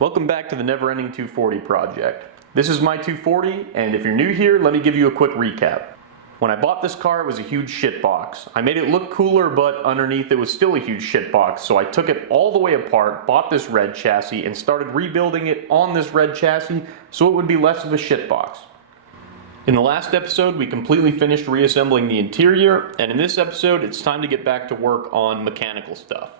Welcome back to the Never Ending 240 project. This is my 240, and if you're new here, let me give you a quick recap. When I bought this car, it was a huge shitbox. I made it look cooler, but underneath it was still a huge shitbox, so I took it all the way apart, bought this red chassis, and started rebuilding it on this red chassis so it would be less of a shitbox. In the last episode, we completely finished reassembling the interior, and in this episode, it's time to get back to work on mechanical stuff.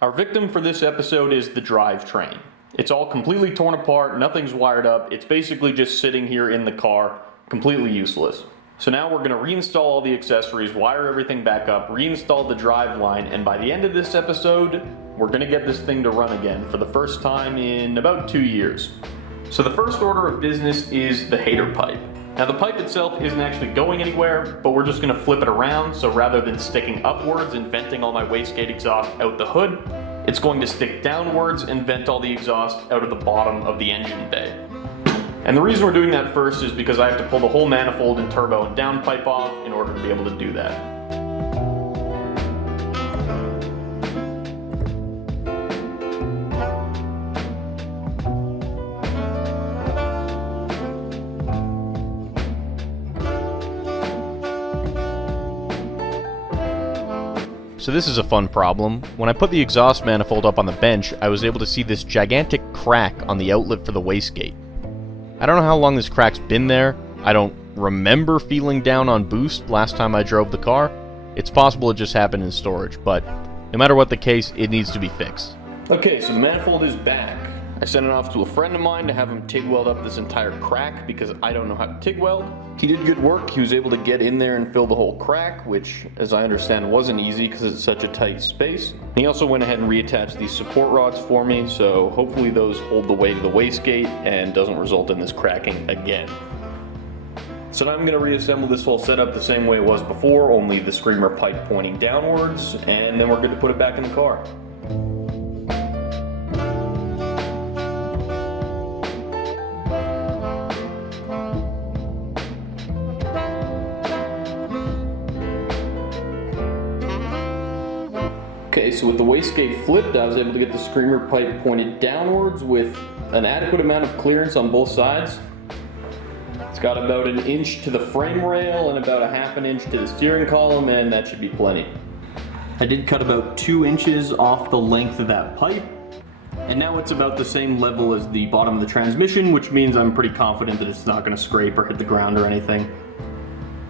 Our victim for this episode is the drivetrain. It's all completely torn apart, nothing's wired up, it's basically just sitting here in the car, completely useless. So now we're going to reinstall all the accessories, wire everything back up, reinstall the drive line, and by the end of this episode, we're going to get this thing to run again for the first time in about 2 years. So the first order of business is the hater pipe. Now the pipe itself isn't actually going anywhere, but we're just going to flip it around, so rather than sticking upwards and venting all my wastegate exhaust out the hood, it's going to stick downwards and vent all the exhaust out of the bottom of the engine bay. And the reason we're doing that first is because I have to pull the whole manifold and turbo and downpipe off in order to be able to do that. So this is a fun problem. When I put the exhaust manifold up on the bench, I was able to see this gigantic crack on the outlet for the wastegate. I don't know how long this crack's been there. I don't remember feeling down on boost last time I drove the car. It's possible it just happened in storage, but no matter what the case, it needs to be fixed. Okay, so the manifold is back. I sent it off to a friend of mine to have him TIG weld up this entire crack because I don't know how to TIG weld. He did good work. He was able to get in there and fill the whole crack, which, as I understand, wasn't easy because it's such a tight space. He also went ahead and reattached these support rods for me, so hopefully those hold the weight of the wastegate and doesn't result in this cracking again. So now I'm going to reassemble this whole setup the same way it was before, only the screamer pipe pointing downwards, and then we're good to put it back in the car. Okay, so with the wastegate flipped, I was able to get the screamer pipe pointed downwards with an adequate amount of clearance on both sides. It's got about 1 inch to the frame rail and about 1/2 inch to the steering column, and that should be plenty. I did cut about 2 inches off the length of that pipe, and now it's about the same level as the bottom of the transmission, which means I'm pretty confident that it's not going to scrape or hit the ground or anything.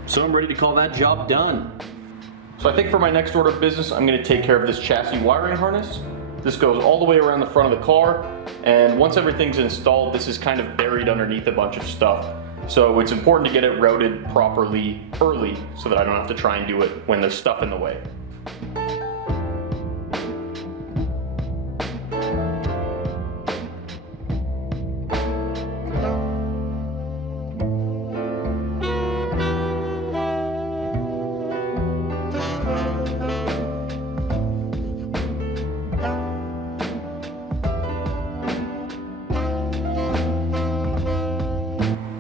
So I'm ready to call that job done. So I think for my next order of business, I'm going to take care of this chassis wiring harness. This goes all the way around the front of the car, and once everything's installed, this is kind of buried underneath a bunch of stuff. So it's important to get it routed properly early so that I don't have to try and do it when there's stuff in the way.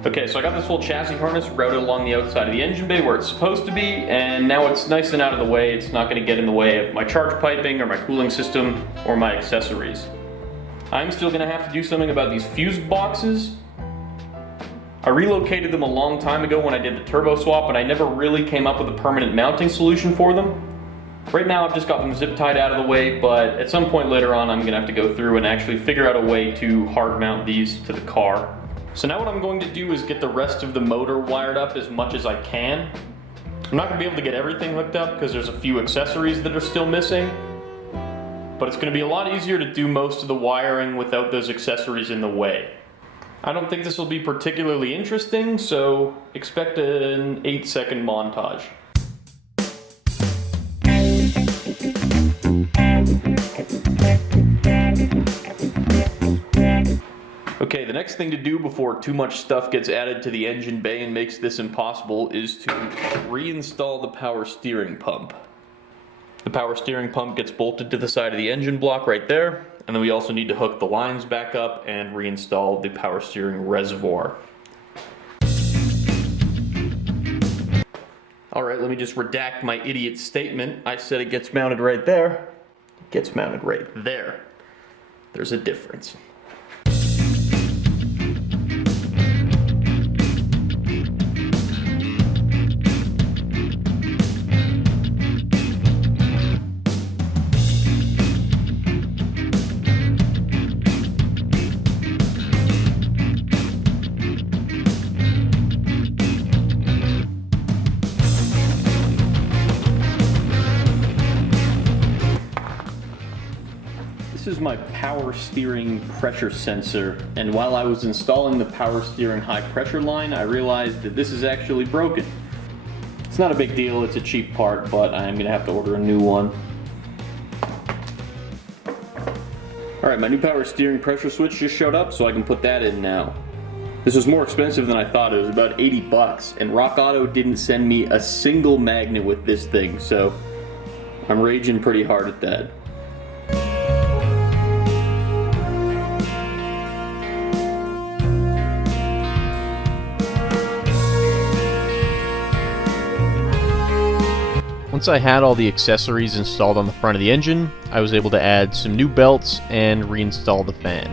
Okay, so I got this whole chassis harness routed along the outside of the engine bay where it's supposed to be, and now it's nice and out of the way. It's not going to get in the way of my charge piping or my cooling system or my accessories. I'm still going to have to do something about these fuse boxes. I relocated them a long time ago when I did the turbo swap, and I never really came up with a permanent mounting solution for them. Right now I've just got them zip tied out of the way, but at some point later on I'm going to have to go through and actually figure out a way to hard mount these to the car. So now what I'm going to do is get the rest of the motor wired up as much as I can. I'm not going to be able to get everything hooked up because there's a few accessories that are still missing, but it's going to be a lot easier to do most of the wiring without those accessories in the way. I don't think this will be particularly interesting, so expect an 8-second montage. Okay, the next thing to do before too much stuff gets added to the engine bay and makes this impossible is to reinstall the power steering pump. The power steering pump gets bolted to the side of the engine block right there, and then we also need to hook the lines back up and reinstall the power steering reservoir. Alright, let me just redact my idiot statement. I said it gets mounted right there. It gets mounted right there. There's a difference. is my power steering pressure sensor, and while I was installing the power steering high pressure line, I realized that this is actually broken. It's not a big deal, it's a cheap part, but I'm gonna have to order a new one. Alright, my new power steering pressure switch just showed up, so I can put that in now. This was more expensive than I thought. It was about 80 bucks, and Rock Auto didn't send me a single magnet with this thing, so I'm raging pretty hard at that. Once I had all the accessories installed on the front of the engine, I was able to add some new belts and reinstall the fan.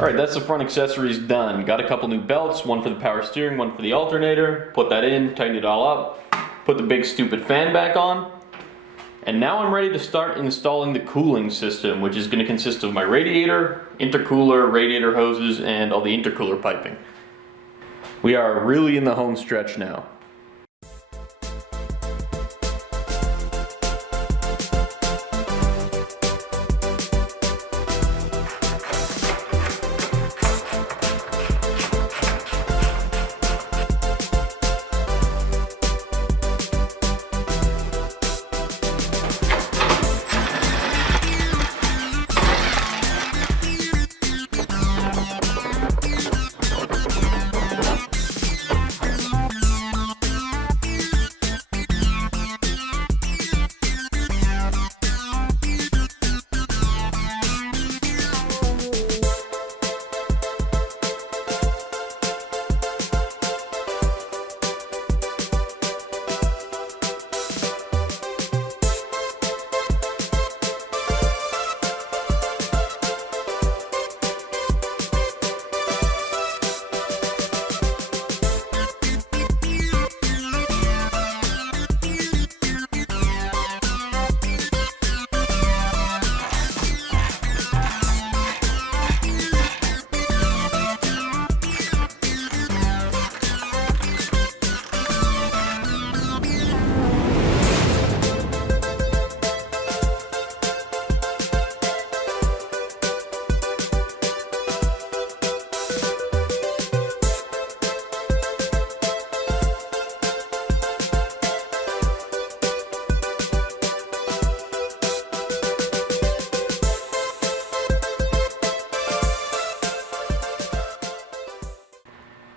Alright, that's the front accessories done. Got a couple new belts, one for the power steering, one for the alternator. Put that in, tighten it all up, put the big stupid fan back on. And now I'm ready to start installing the cooling system, which is going to consist of my radiator, intercooler, radiator hoses, and all the intercooler piping. We are really in the home stretch now.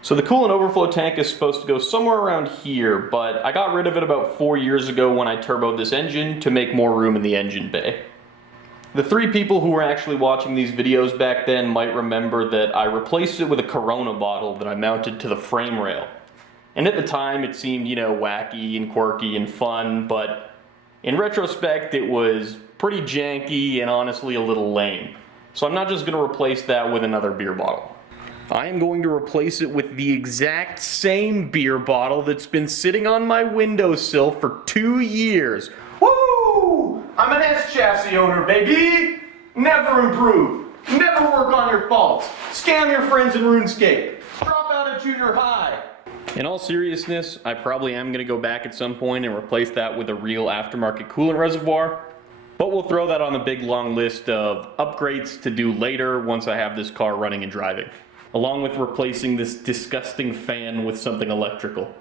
So the coolant overflow tank is supposed to go somewhere around here, but I got rid of it about 4 years ago when I turboed this engine to make more room in the engine bay. The 3 people who were actually watching these videos back then might remember that I replaced it with a Corona bottle that I mounted to the frame rail. And at the time it seemed, wacky and quirky and fun, but in retrospect it was pretty janky and honestly a little lame. So I'm not just going to replace that with another beer bottle. I am going to replace it with the exact same beer bottle that's been sitting on my windowsill for 2 years. Woo! I'm an S-chassis owner, baby! Never improve. Never work on your faults. Scam your friends in RuneScape. Drop out of junior high. In all seriousness, I probably am going to go back at some point and replace that with a real aftermarket coolant reservoir. But we'll throw that on the big long list of upgrades to do later once I have this car running and driving. Along with replacing this disgusting fan with something electrical.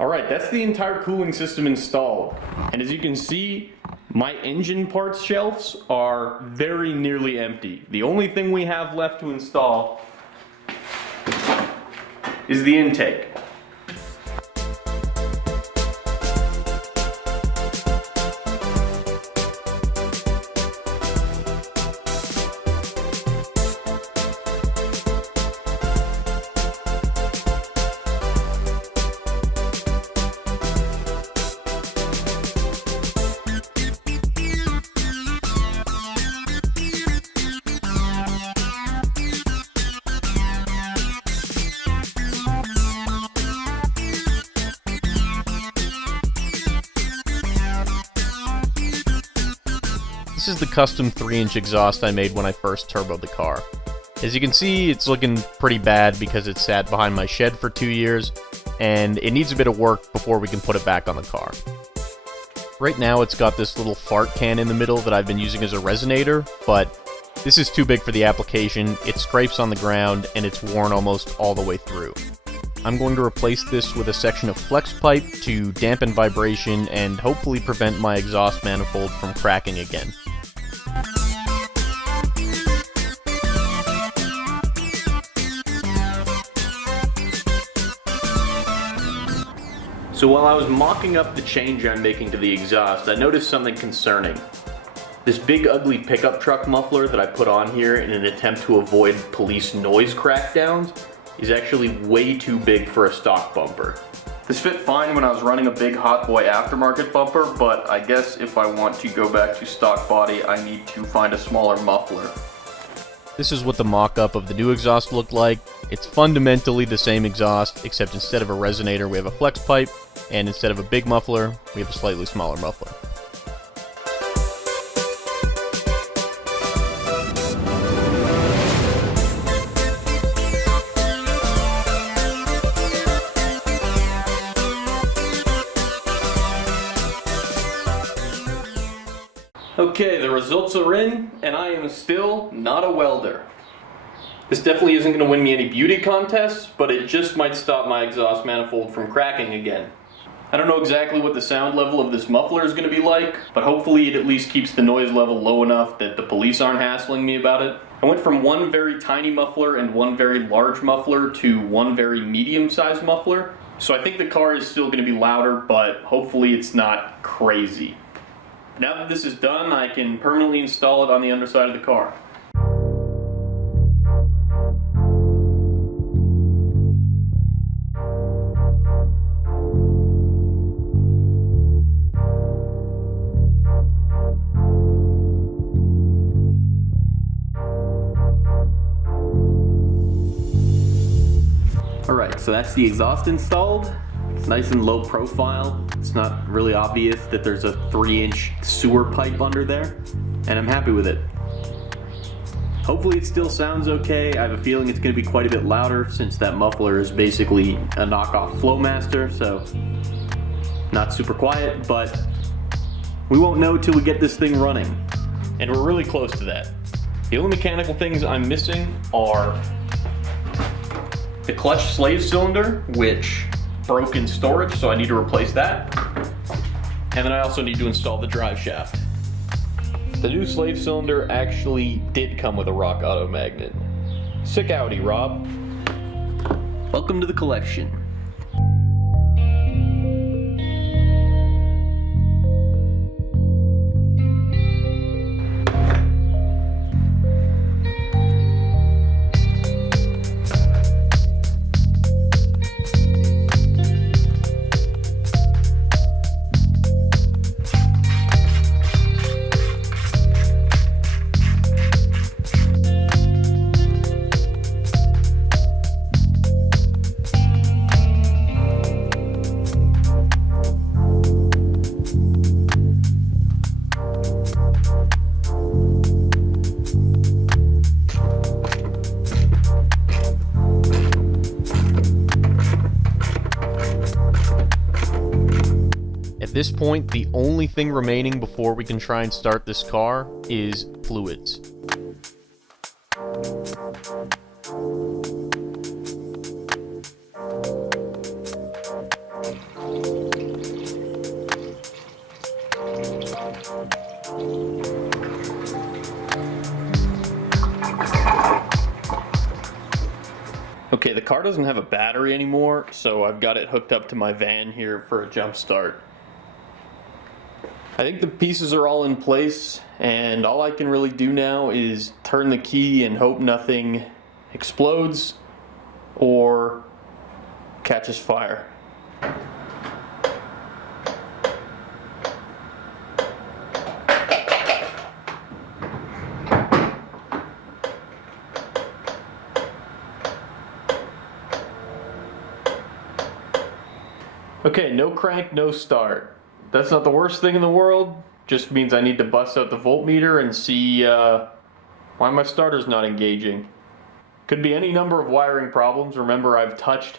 Alright, that's the entire cooling system installed. And as you can see, my engine parts shelves are very nearly empty. The only thing we have left to install is the intake. This is the custom 3-inch exhaust I made when I first turboed the car. As you can see, it's looking pretty bad because it sat behind my shed for 2 years, and it needs a bit of work before we can put it back on the car. Right now it's got this little fart can in the middle that I've been using as a resonator, but this is too big for the application, it scrapes on the ground, and it's worn almost all the way through. I'm going to replace this with a section of flex pipe to dampen vibration and hopefully prevent my exhaust manifold from cracking again. So while I was mocking up the change I'm making to the exhaust, I noticed something concerning. This big ugly pickup truck muffler that I put on here in an attempt to avoid police noise crackdowns is actually way too big for a stock bumper. This fit fine when I was running a big Hot Boy aftermarket bumper, but I guess if I want to go back to stock body, I need to find a smaller muffler. This is what the mock-up of the new exhaust looked like. It's fundamentally the same exhaust, except instead of a resonator we have a flex pipe, and instead of a big muffler, we have a slightly smaller muffler. Okay, the results are in, and I am still not a welder. This definitely isn't going to win me any beauty contests, but it just might stop my exhaust manifold from cracking again. I don't know exactly what the sound level of this muffler is going to be like, but hopefully it at least keeps the noise level low enough that the police aren't hassling me about it. I went from one very tiny muffler and one very large muffler to one very medium-sized muffler, so I think the car is still going to be louder, but hopefully it's not crazy. Now that this is done, I can permanently install it on the underside of the car. Alright, so that's the exhaust installed. It's nice and low profile. It's not really obvious that there's a 3-inch sewer pipe under there, and I'm happy with it. Hopefully it still sounds okay. I have a feeling it's going to be quite a bit louder since that muffler is basically a knockoff Flowmaster, so not super quiet, but we won't know till we get this thing running. And we're really close to that. The only mechanical things I'm missing are the clutch slave cylinder, which broke in storage, so I need to replace that. And then I also need to install the drive shaft. The new slave cylinder actually did come with a rock auto magnet. Sick outie, Rob. Welcome to the collection. At this point, the only thing remaining before we can try and start this car is fluids. Okay, the car doesn't have a battery anymore, so I've got it hooked up to my van here for a jump start. I think the pieces are all in place, and all I can really do now is turn the key and hope nothing explodes or catches fire. Okay, no crank, no start. That's not the worst thing in the world, just means I need to bust out the voltmeter and see why my starter's not engaging. Could be any number of wiring problems. Remember, I've touched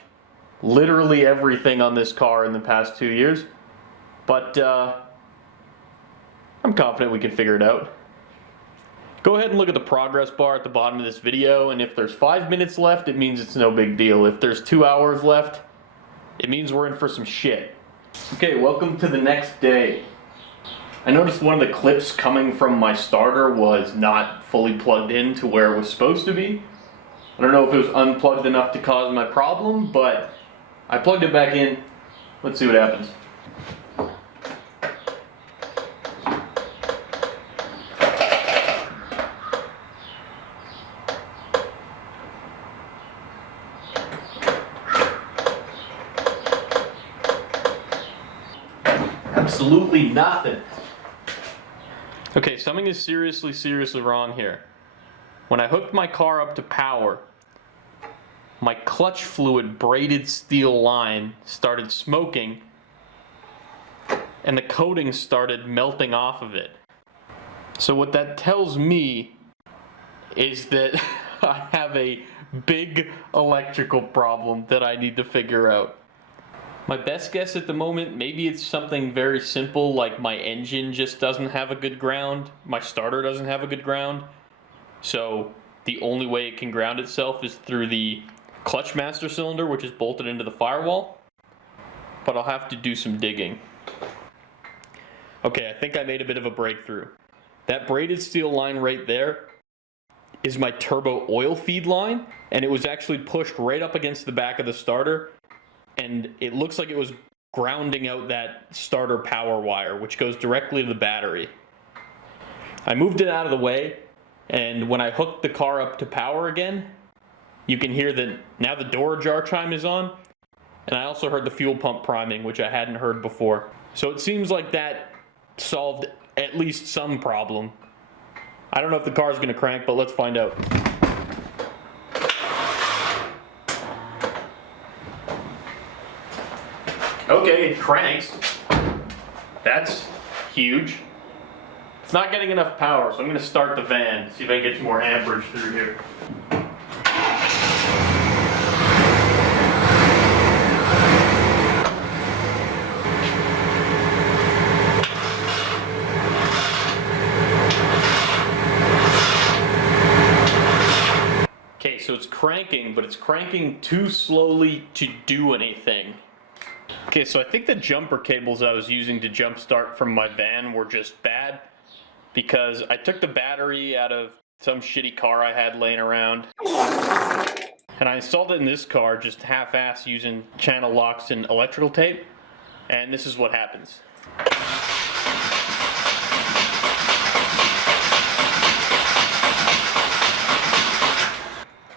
literally everything on this car in the past 2 years, but I'm confident we can figure it out. Go ahead and look at the progress bar at the bottom of this video, and if there's 5 minutes left, it means it's no big deal. If there's 2 hours left, it means we're in for some shit. Okay, welcome to the next day. I noticed one of the clips coming from my starter was not fully plugged in to where it was supposed to be. I don't know if it was unplugged enough to cause my problem, but I plugged it back in. Let's see what happens. Absolutely nothing. Okay, something is seriously wrong here. When I hooked my car up to power, my clutch fluid braided steel line started smoking and the coating started melting off of it. So what that tells me is that I have a big electrical problem that I need to figure out. My best guess at the moment, maybe it's something very simple like my engine just doesn't have a good ground, my starter doesn't have a good ground, so the only way it can ground itself is through the clutch master cylinder, which is bolted into the firewall, but I'll have to do some digging. Okay, I think I made a bit of a breakthrough. That braided steel line right there is my turbo oil feed line, and it was actually pushed right up against the back of the starter, and it looks like it was grounding out that starter power wire, which goes directly to the battery. I moved it out of the way, and when I hooked the car up to power again, you can hear that now the door jar chime is on, and I also heard the fuel pump priming, which I hadn't heard before. So it seems like that solved at least some problem. I don't know if the car's gonna crank, but let's find out. Okay, it cranks. That's huge. It's not getting enough power, so I'm going to start the van, see if I can get some more amperage through here. Okay, so it's cranking, but it's cranking too slowly to do anything. Okay, so I think the jumper cables I was using to jumpstart from my van were just bad because I took the battery out of some shitty car I had laying around and I installed it in this car just half-ass using channel locks and electrical tape, and this is what happens.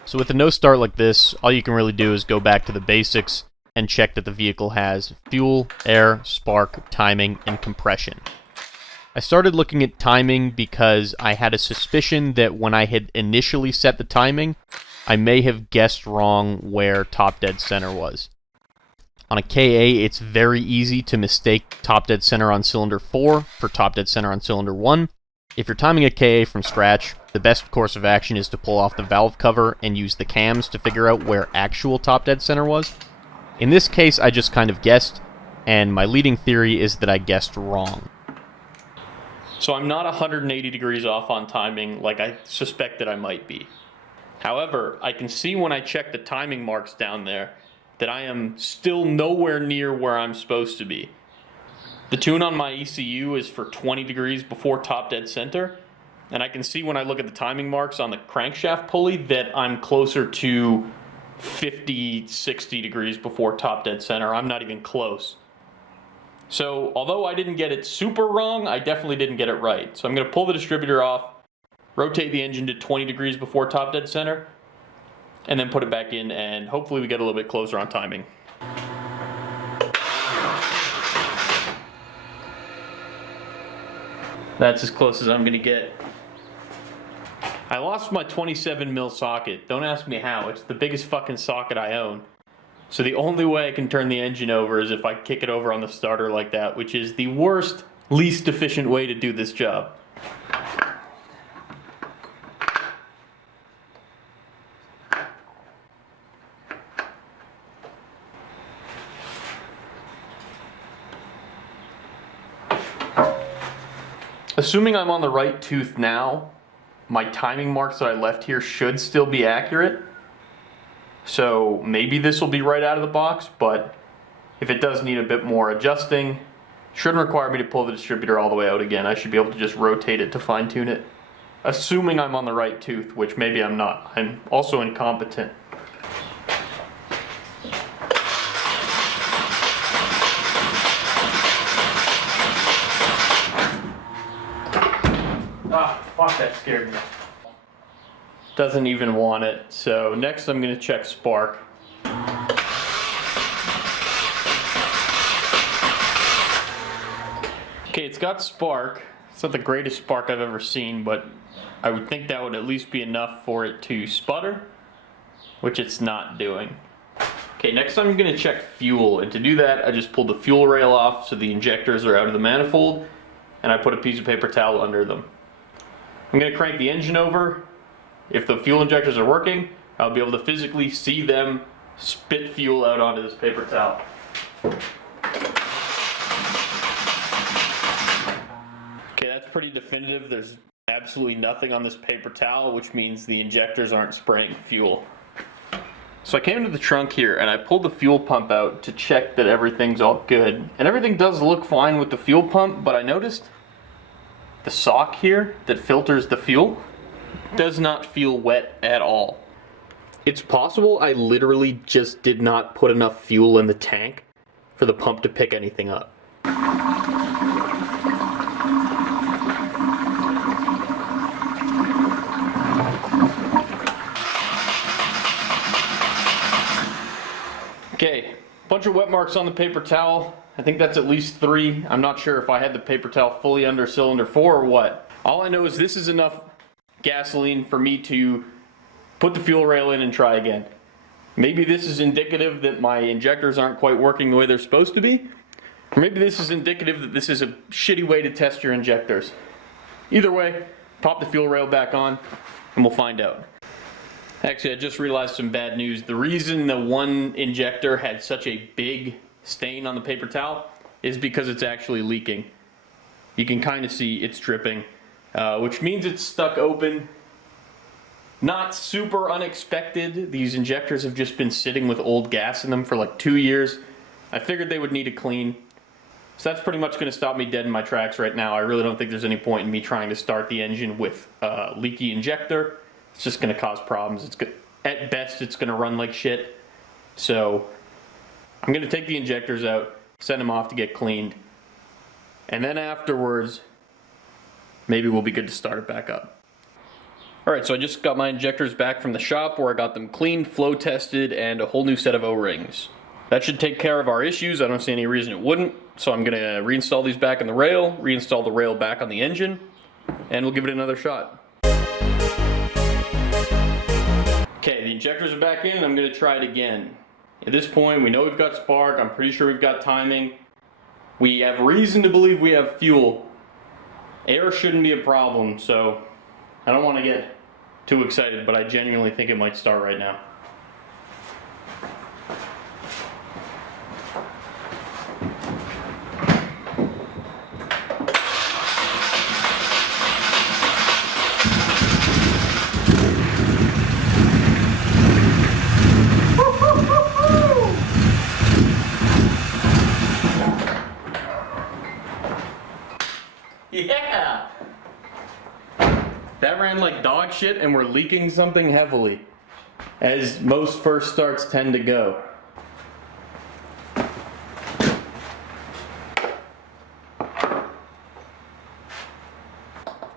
So with a no start like this, all you can really do is go back to the basics and check that the vehicle has fuel, air, spark, timing, and compression. I started looking at timing because I had a suspicion that when I had initially set the timing, I may have guessed wrong where top dead center was. On a KA, it's very easy to mistake top dead center on cylinder 4 for top dead center on cylinder 1. If you're timing a KA from scratch, the best course of action is to pull off the valve cover and use the cams to figure out where actual top dead center was. In this case, I just kind of guessed, and my leading theory is that I guessed wrong. So I'm not 180 degrees off on timing like I suspected I might be. However, I can see when I check the timing marks down there that I am still nowhere near where I'm supposed to be. The tune on my ECU is for 20 degrees before top dead center, and I can see when I look at the timing marks on the crankshaft pulley that I'm closer to 50, 60 degrees before top dead center. I'm not even close. So, although I didn't get it super wrong, I definitely didn't get it right. So I'm going to pull the distributor off, rotate the engine to 20 degrees before top dead center, and then put it back in, and hopefully we get a little bit closer on timing. That's as close as I'm going to get. I lost my 27mm socket. Don't ask me how. It's the biggest fucking socket I own. So the only way I can turn the engine over is if I kick it over on the starter like that, which is the worst least efficient way to do this job. Assuming I'm on the right tooth now, my timing marks that I left here should still be accurate. So maybe this will be right out of the box, but if it does need a bit more adjusting, shouldn't require me to pull the distributor all the way out again. I should be able to just rotate it to fine tune it. Assuming I'm on the right tooth, which maybe I'm not. I'm also incompetent. Ah, fuck, that scared me. Doesn't even want it. So next I'm gonna check spark. Okay, it's got spark. It's not the greatest spark I've ever seen, but I would think that would at least be enough for it to sputter, which it's not doing. Okay, next I'm gonna check fuel, and to do that I just pulled the fuel rail off so the injectors are out of the manifold, and I put a piece of paper towel under them. I'm gonna crank the engine over. If the fuel injectors are working, I'll be able to physically see them spit fuel out onto this paper towel. Okay, that's pretty definitive. There's absolutely nothing on this paper towel, which means the injectors aren't spraying fuel. So I came into the trunk here and I pulled the fuel pump out to check that everything's all good. And everything does look fine with the fuel pump, but I noticed the sock here that filters the fuel does not feel wet at all. It's possible I literally just did not put enough fuel in the tank for the pump to pick anything up. Okay, bunch of wet marks on the paper towel. I think that's at least 3. I'm not sure if I had the paper towel fully under cylinder 4 or what. All I know is this is enough gasoline for me to put the fuel rail in and try again. Maybe this is indicative that my injectors aren't quite working the way they're supposed to be. Or maybe this is indicative that this is a shitty way to test your injectors. Either way, pop the fuel rail back on and we'll find out. Actually, I just realized some bad news. The reason the one injector had such a big stain on the paper towel is because it's actually leaking. You can kind of see it's dripping, which means it's stuck open. Not super unexpected. These injectors have just been sitting with old gas in them for like 2 years. I figured they would need a clean. So that's pretty much going to stop me dead in my tracks right now. I really don't think there's any point in me trying to start the engine with a leaky injector. It's just going to cause problems. At best, it's going to run like shit. So I'm going to take the injectors out, send them off to get cleaned, and then afterwards, maybe we'll be good to start it back up. Alright, so I just got my injectors back from the shop where I got them cleaned, flow tested, and a whole new set of O-rings. That should take care of our issues. I don't see any reason it wouldn't. So I'm going to reinstall these back on the rail, reinstall the rail back on the engine, and we'll give it another shot. Okay, the injectors are back in. I'm going to try it again. At this point, we know we've got spark. I'm pretty sure we've got timing. We have reason to believe we have fuel. Air shouldn't be a problem, so I don't want to get too excited, but I genuinely think it might start right now. Yeah! That ran like dog shit and we're leaking something heavily, as most first starts tend to go.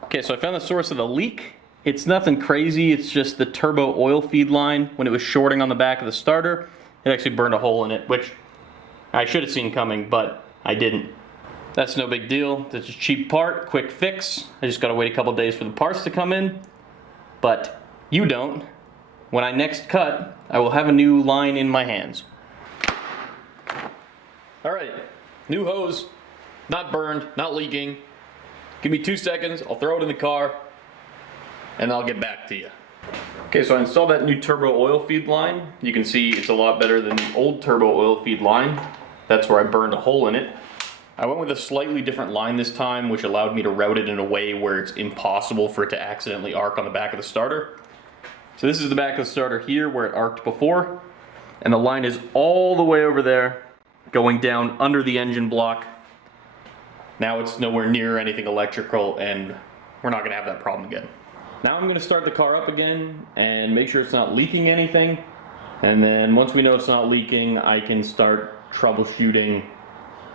Okay, so I found the source of the leak. It's nothing crazy, it's just the turbo oil feed line. When it was shorting on the back of the starter, it actually burned a hole in it, which I should have seen coming, but I didn't. That's no big deal. That's a cheap part, quick fix. I just gotta wait a couple days for the parts to come in. But you don't. When I next cut, I will have a new line in my hands. Alright, new hose. not burned, not leaking. Give me 2 seconds, I'll throw it in the car, and I'll get back to you. Okay, so I installed that new turbo oil feed line. You can see it's a lot better than the old turbo oil feed line. That's where I burned a hole in it. I went with a slightly different line this time, which allowed me to route it in a way where it's impossible for it to accidentally arc on the back of the starter. So this is the back of the starter here where it arced before, and the line is all the way over there, going down under the engine block. Now it's nowhere near anything electrical, and we're not gonna have that problem again. Now I'm gonna start the car up again and make sure it's not leaking anything. And then once we know it's not leaking, I can start troubleshooting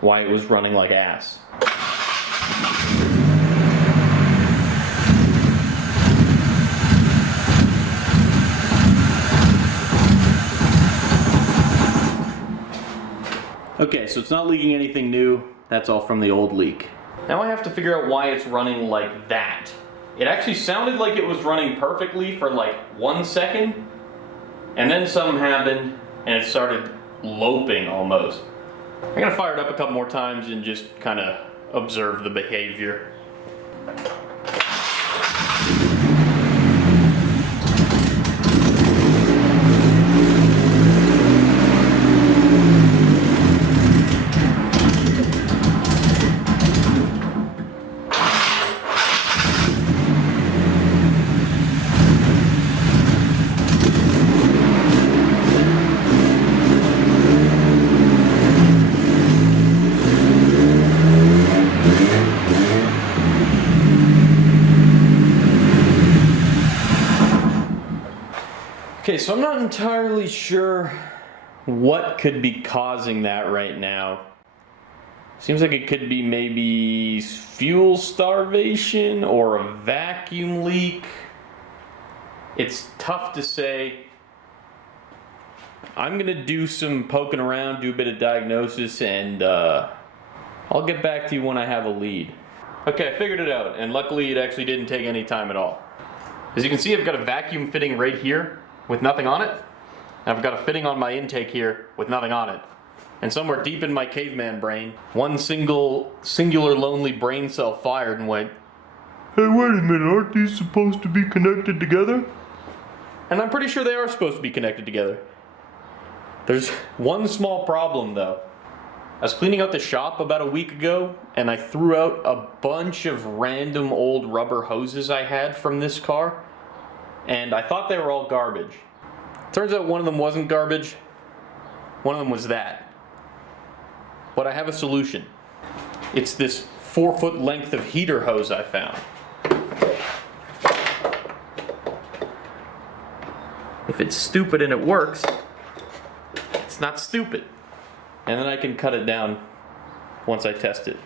why it was running like ass. Okay, so it's not leaking anything new. That's all from the old leak. Now I have to figure out why it's running like that. It actually sounded like it was running perfectly for like 1 second, and then something happened and it started loping almost. I'm gonna fire it up a couple more times and just kind of observe the behavior. Okay, so I'm not entirely sure what could be causing that right now. Seems like it could be maybe fuel starvation or a vacuum leak. It's tough to say. I'm gonna do some poking around, do a bit of diagnosis, and I'll get back to you when I have a lead. Okay, I figured it out, and luckily it actually didn't take any time at all. As you can see, I've got a vacuum fitting right here with nothing on it. I've got a fitting on my intake here with nothing on it. And somewhere deep in my caveman brain, one singular lonely brain cell fired and went, "Hey, wait a minute, aren't these supposed to be connected together?" And I'm pretty sure they are supposed to be connected together. There's one small problem though. I was cleaning out the shop about a week ago, and I threw out a bunch of random old rubber hoses I had from this car, and I thought they were all garbage. Turns out one of them wasn't garbage, one of them was that. But I have a solution. It's this 4-foot length of heater hose I found. If it's stupid and it works, it's not stupid. And then I can cut it down once I test it.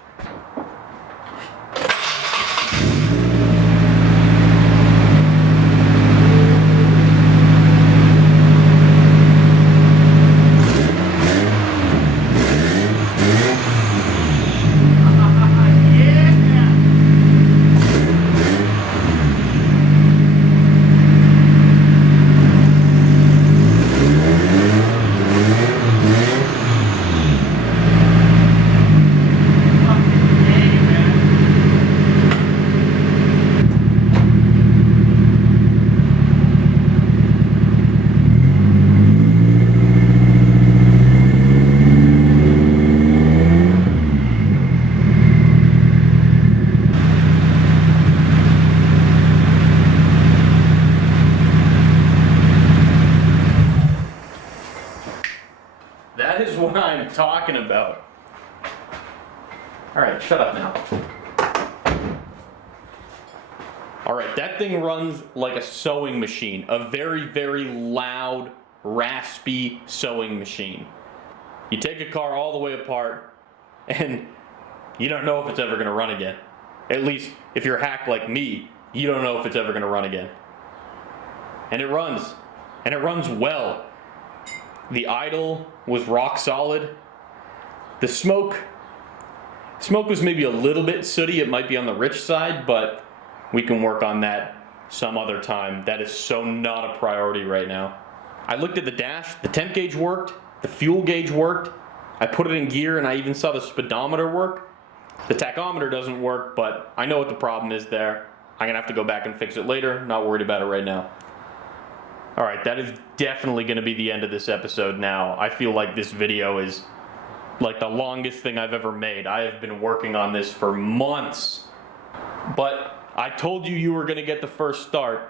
That is what I'm talking about. Alright, shut up now. Alright, that thing runs like a sewing machine. A very, very loud, raspy sewing machine. You take a car all the way apart, and you don't know if it's ever going to run again. At least, if you're a hack like me, you don't know if it's ever going to run again. And it runs. And it runs well. The idle was rock solid. The smoke was maybe a little bit sooty. It might be on the rich side, but we can work on that some other time. That is so not a priority right now. I looked at the dash. The temp gauge worked. The fuel gauge worked. I put it in gear and I even saw the speedometer work. The tachometer doesn't work, but I know what the problem is there. I'm gonna have to go back and fix it later. Not worried about it right now. Alright, that is definitely gonna be the end of this episode now. I feel like this video is like the longest thing I've ever made. I have been working on this for months. But I told you you were gonna get the first start,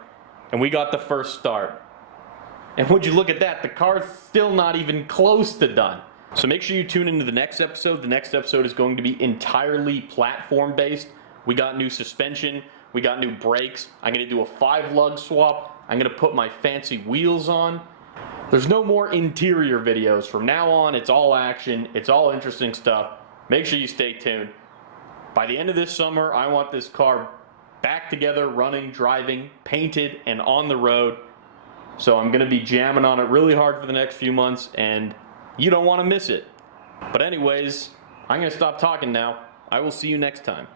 and we got the first start. And would you look at that, the car's still not even close to done. So make sure you tune into the next episode. The next episode is going to be entirely platform based. We got new suspension, we got new brakes. I'm gonna do a 5-lug swap. I'm gonna put my fancy wheels on. There's no more interior videos. From now on, it's all action, it's all interesting stuff. Make sure you stay tuned. By the end of this summer, I want this car back together, running, driving, painted, and on the road. So I'm gonna be jamming on it really hard for the next few months, and you don't wanna miss it. But anyways, I'm gonna stop talking now. I will see you next time.